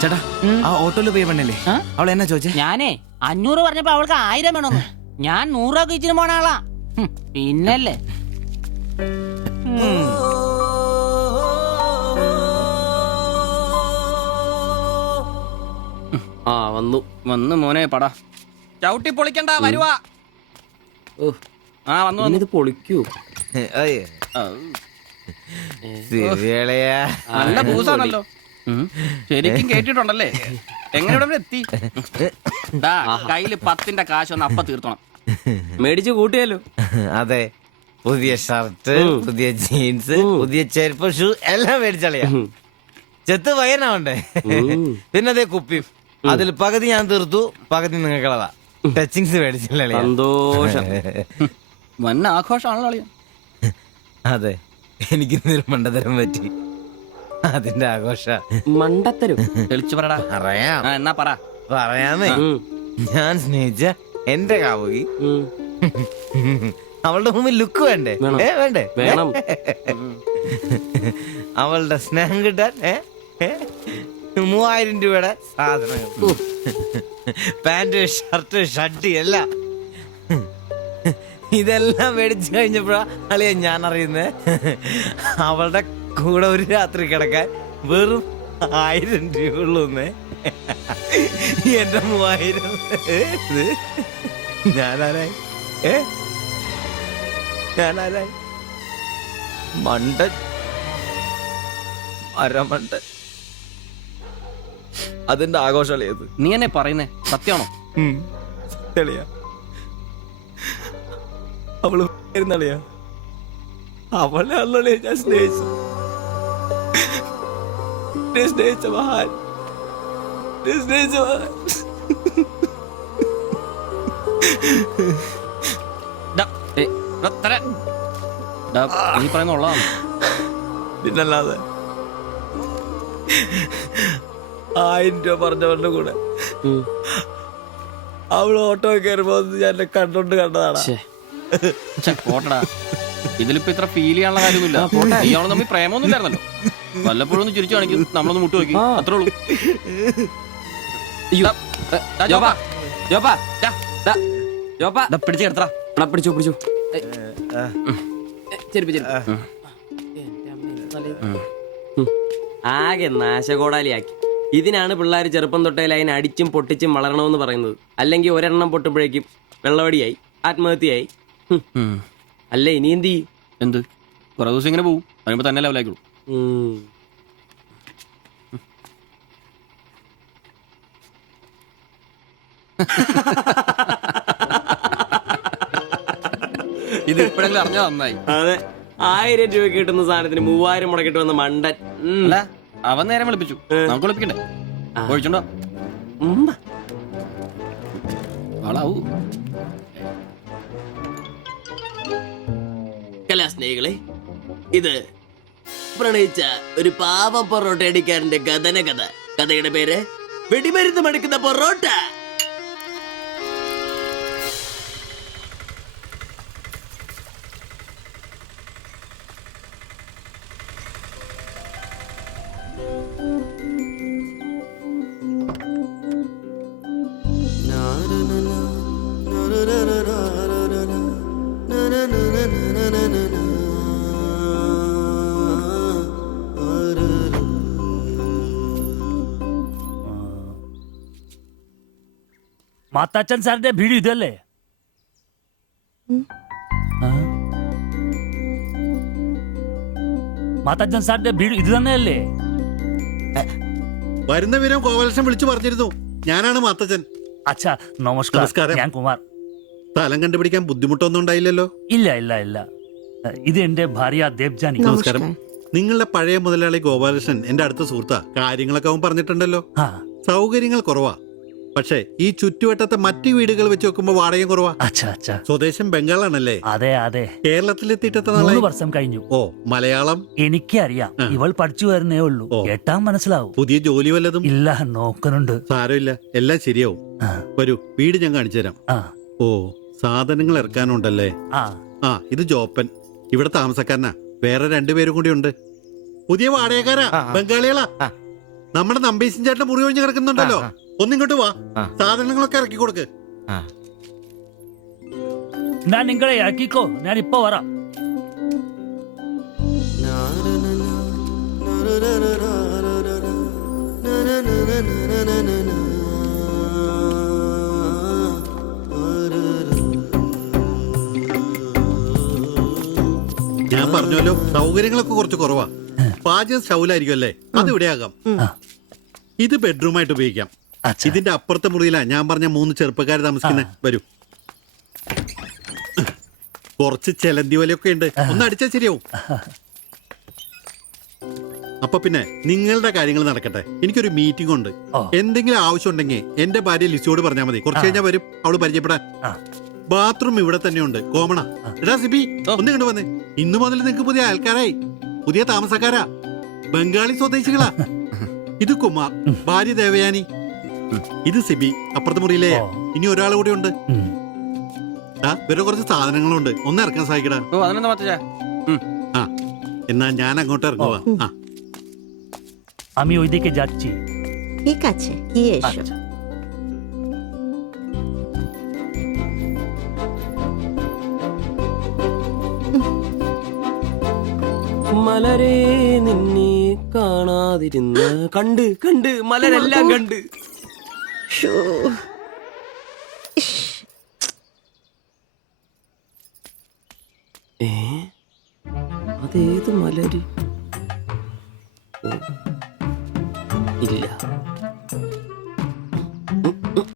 ചേട്ടാ ആ ഓട്ടോയിൽ പോയി പെണ്ണല്ലേ അവൾ എന്നാ ചോദിച്ചേ? ഞാനേ 500 പറഞ്ഞപ്പോ അവൾക്ക് 1000 വേണമെന്ന്. ഞാൻ 100 രൂപ ഇച്ചിരി പോണ ആളാ. പിന്നല്ലേ വന്നു മോനെ പടാ ചവിട്ടി പൊളിക്കണ്ട വരുവാ. വന്നു ഇത് പൊളിക്കൂ. നല്ല പൂസാണല്ലോ. ശരിക്കും കേട്ടിട്ടുണ്ടല്ലേ? എങ്ങനെ ഇവിടെ എത്തി? കയ്യില് 10ന്റെ കാശൊന്ന് അപ്പ തീർത്തണം. മേടിച്ച് കൂട്ടിയല്ലോ. അതെ, പുതിയ ഷർട്ട്, പുതിയ ജീൻസ്, പുതിയ ചെരുപ്പ്, ഷൂ എല്ലാം മേടിച്ചളിയാ. ചെത്ത് പയ്യനാവണ്ടേ? പിന്നെ അതേ കുപ്പി, അതിൽ പകുതി ഞാൻ തീർത്തു, പകുതി നിങ്ങൾക്കുള്ളതാ. ടച്ചിങ്സ് മേടിച്ചില്ല. സന്തോഷം. വന്ന ആഘോഷമാണല്ലോ അളിയാ. അതെ, എനിക്കിന്നൊരു മണ്ടത്തരം പറ്റി, അതിന്റെ ആഘോഷ. മണ്ടത്തരും തെളിച്ചു പറടാ. പറയാം. എന്നാ പറ. പറയാമേ. ഞാൻ സ്നേഹിച്ച എന്റെ കാമുകി അവളുടെ മുമ്പിൽ ലുക്ക് വേണ്ടേ? വേണ്ടേ? വേണം. അവളുടെ സ്നേഹം കിട്ടാൻ 3000 രൂപയുടെ സാധനങ്ങൾ, പാന്റ്, ഷർട്ട്, ഷഡ്ഡി എല്ലാം. ഇതെല്ലാം മേടിച്ചു കഴിഞ്ഞപ്പോഴാ അളിയ ഞാൻ അറിയുന്നേ, അവളുടെ കൂടെ ഒരു രാത്രി കിടക്കാൻ വെറും 1000 രൂപ ഉള്ളൂന്നേ. എന്റെ 3000 ഞാനാരായി? ഞാനാരായി? മണ്ടൻ, അരമണ്ടൻ. അതിന്റെ ആഘോഷളിയത്. നീ എന്നെ പറയുന്നേ സത്യമാണോ? തെളിയാ അവള് ളിയാ അവളെ അല്ലേ ഞാൻ സ്നേഹിച്ചു. സ്നേഹിച്ച മഹാൻ, സ്നേഹിച്ച മഹാൻ. നീ പറയുന്ന ഉള്ളതാണ്. പിന്നല്ലാതെ 1000 രൂപ പറഞ്ഞവരുടെ കൂടെ അവള് ഓട്ടോ കയറുമ്പോ ഞാൻ കണ്ടോണ്ട് കണ്ടതാണ്. പോട്ടടാ, ഇതിലിപ്പോ ഇത്ര ഫീൽ ചെയ്യാനുള്ള കാര്യമൊന്നുമില്ല. ഇയാള് തമ്മിൽ പ്രേമൊന്നും ഇല്ലായിരുന്നല്ലോ. വല്ലപ്പോഴും ഒന്ന് ചിരിച്ചു കാണിക്കും, നമ്മളൊന്ന് മുട്ടു നോക്കി, അത്രേ ഉള്ളൂ. പിടിച്ചു കിടത്തടാ. പിടിച്ചു പിടിച്ചു. ആകെ നാശകോടാലിയാക്കി. ഇതിനാണ് പിള്ളേർ ചെറുപ്പം തൊട്ടേ ലൈൻ അടിച്ചും പൊട്ടിച്ചും വളരണമെന്ന് പറയുന്നത്. അല്ലെങ്കിൽ ഒരെണ്ണം പൊട്ടുമ്പോഴേക്കും വെള്ളവടിയായി, ആത്മഹത്യയായി. അല്ലേ ഇനി എന്ത് ചെയ്യും? എന്ത് കുറെ ദിവസം ഇങ്ങനെ പോവും, പറയുമ്പോ തന്നെ ലെവലായിക്കോളൂ. ഇത് ഇപ്പോഴെങ്കിലും അറിഞ്ഞാ നന്നായി. അതെ, 1000 രൂപ കിട്ടുന്ന സാധനത്തിന് 3000 മുടക്കിട്ട് വന്ന മണ്ടൻ. അല്ല, അവൻ നേരം വിളിപ്പിച്ചു, നമുക്ക് വിളിപ്പിക്കണ്ടേ? ഒഴിച്ചുണ്ടോ? ആളാവൂ. കലാസ്നേഹികളെ, ഇത് പ്രണയിച്ച ഒരു പാവം പൊറോട്ട അടിക്കാരന്റെ കഥന കഥ. കഥയുടെ പേര് വെടിമരുന്ന് മടുക്കുന്ന പൊറോട്ട. മാത്താച്ചൻ സാറിന്റെ വീട് ഇതല്ലേ? ആ? മാത്താച്ചൻ സാറിന്റെ വീട് ഇത് തന്നെയല്ലേ? വരുന്ന വിവരം ഗോപാലകൃഷ്ണൻ വിളിച്ചു പറഞ്ഞിരുന്നു. ഞാനാണ് മാത്തച്ഛൻ. അച്ഛാ നമസ്കാരം. നമസ്കാരം. ഞാൻ കുമാർ. സ്ഥലം കണ്ടുപിടിക്കാൻ ബുദ്ധിമുട്ടൊന്നും ഉണ്ടായില്ലല്ലോ? ഇല്ല ഇല്ല ഇല്ല. ഇത് എന്റെ ഭാര്യ ദേവ്ജാനി. നമസ്കാരം. നിങ്ങളുടെ പഴയ മുതലാളി ഗോപാലകൃഷ്ണൻ എന്റെ അടുത്ത സുഹൃത്താ. കാര്യങ്ങളൊക്കെ അവൻ പറഞ്ഞിട്ടുണ്ടല്ലോ. ആ, സൗകര്യങ്ങൾ കുറവാ, പക്ഷേ ഈ ചുറ്റുവട്ടത്തെ മറ്റു വീടുകൾ വെച്ച് നോക്കുമ്പോ വാടകയും കുറവാ. അച്ഛാ അച്ഛാ. സ്വദേശം ബംഗാളാണല്ലേ? അതെ അതെ. കേരളത്തിലെത്തിയിട്ട് എത്ര 3 നാളായി? വർഷം കഴിഞ്ഞു. ഓ, മലയാളം എനിക്കറിയാം. ഇവൾ പഠിച്ചു വരുന്നേ ഉള്ളൂ. ഓ. കേട്ടാ മനസ്സിലാവും. പുതിയ ജോലി വല്ലതും? ഇല്ല, നോക്കുന്നുണ്ട്. സാരമില്ല, എല്ലാം ശരിയാവും. ആ, വരൂ, വീട് ഞാൻ കാണിച്ചു തരാം. ആ, ഓ, സാധനങ്ങൾ ഇറക്കാനുണ്ടല്ലേ? ആ. ആ, ഇത് ജോപ്പൻ, ഇവിടെ താമസക്കാരനാ. വേറെ 2 പേരും കൂടി ഉണ്ട്. പുതിയ വാടകക്കാരാ, ബംഗാളികളാ. നമ്മുടെ നമ്പീശൻ ചേട്ടന്റെ മുറി ഒഴിഞ്ഞ് കിടക്കുന്നുണ്ടല്ലോ. ഒന്നിങ്ങോട്ട് വാ, സാധനങ്ങളൊക്കെ ഇറക്കി കൊടുക്ക്. ഞാൻ നിങ്ങളെ ഇറക്കിക്കോ, ഞാൻ ഇപ്പൊ വരാം. ഞാൻ പറഞ്ഞല്ലോ, സൗകര്യങ്ങളൊക്കെ കുറച്ച് കുറവാ. പാചകം സ്റ്റൗലായിരിക്കും അല്ലേ? അത് ഇവിടെ ആകാം. ഇത് ബെഡ്റൂമായിട്ട് ഉപയോഗിക്കാം. അച്ഛാ. ഇതിന്റെ അപ്പുറത്തെ മുറിയിലാ ഞാൻ പറഞ്ഞ 3 ചെറുപ്പക്കാർ താമസിക്കുന്നത്. വരൂ. കുറച്ച് ചെലന്തി വലയൊക്കെ ഉണ്ട്, ഒന്ന് അടിച്ചാൽ ശരിയാവും. അപ്പൊ പിന്നെ നിങ്ങളുടെ കാര്യങ്ങൾ നടക്കട്ടെ. എനിക്കൊരു മീറ്റിംഗ് ഉണ്ട്. ഓ. എന്തെങ്കിലും ആവശ്യം ഉണ്ടെങ്കിൽ എന്റെ ഭാര്യ ലിസിയോട് പറഞ്ഞാൽ മതി. കുറച്ച് കഴിഞ്ഞാൽ വരും അവള് പരിചയപ്പെടാൻ. ആ. ബാത്റൂം ഇവിടെ തന്നെയുണ്ട്, കോമണ. എടാ സിബി, ഒന്ന് കണ്ടു വന്നേ. ഇന്നു മുതൽ നിങ്ങൾക്ക് പുതിയ ആൾക്കാരായി, പുതിയ താമസക്കാരാ, ബംഗാളി സ്വദേശികളാ. ഇത് കുമാർ, ഭാര്യ ദേവയാനി. ഇത് സിബി, അപ്പുറത്തെ മുറിയിലെ. ഓ. ഇനി ഒരാൾ കൂടി ഉണ്ട്. ഉം. വേറെ കുറച്ച് സാധനങ്ങളുണ്ട്, ഒന്ന് ഇറക്കാൻ സഹായിക്കടാ. ഓ അതിനെന്താ മാത്തച്ചാ? ആ, എന്നാ ഞാൻ അങ്ങോട്ട് ഇറങ്ങുവാ. ആ, আমি ওইদিকে যাচ্ছি। ঠিক আছে, গিয়ে এসো। আচ্ছা। മലരെ നിന്നെ കാണാതിരുന്ന് കണ്ട് കണ്ട് മലരെല്ലാം കണ്ട്. ശ്ശോ. ഏ, അതേത് മലര്? ഓ, ഇല്ല,